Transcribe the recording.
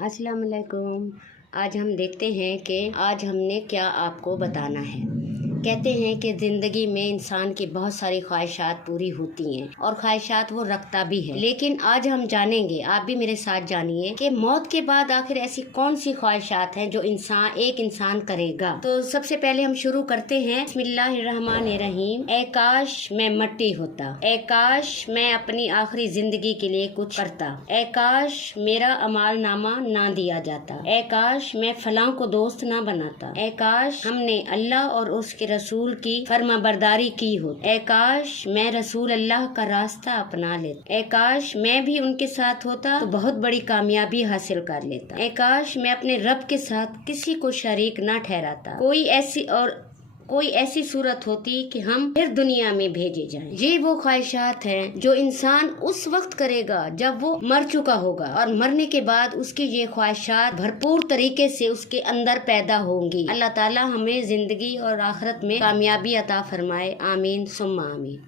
السلام علیکم۔ آج ہم دیکھتے ہیں کہ آج ہم نے کیا آپ کو بتانا ہے۔ کہتے ہیں کہ زندگی میں انسان کی بہت ساری خواہشات پوری ہوتی ہیں اور خواہشات وہ رکھتا بھی ہے، لیکن آج ہم جانیں گے، آپ بھی میرے ساتھ جانیے کہ موت کے بعد آخر ایسی کون سی خواہشات ہیں جو ایک انسان کرے گا۔ تو سب سے پہلے ہم شروع کرتے ہیں۔ بسم اللہ الرحمن الرحیم۔ اے کاش میں مٹی ہوتا، اے کاش میں اپنی آخری زندگی کے لیے کچھ کرتا، اے کاش میرا اعمال نامہ نہ دیا جاتا، اے کاش میں فلاں کو دوست نہ بناتا، اے کاش ہم نے اللہ اور اس کے رسول کی فرما برداری کی ہو، اے کاش میں رسول اللہ کا راستہ اپنا لیتا، اے کاش میں بھی ان کے ساتھ ہوتا تو بہت بڑی کامیابی حاصل کر لیتا، اے کاش میں اپنے رب کے ساتھ کسی کو شریک نہ ٹھہراتا، کوئی ایسی صورت ہوتی کہ ہم پھر دنیا میں بھیجے جائیں۔ یہ وہ خواہشات ہیں جو انسان اس وقت کرے گا جب وہ مر چکا ہوگا، اور مرنے کے بعد اس کی یہ خواہشات بھرپور طریقے سے اس کے اندر پیدا ہوں گی۔ اللہ تعالی ہمیں زندگی اور آخرت میں کامیابی عطا فرمائے، آمین ثم آمین۔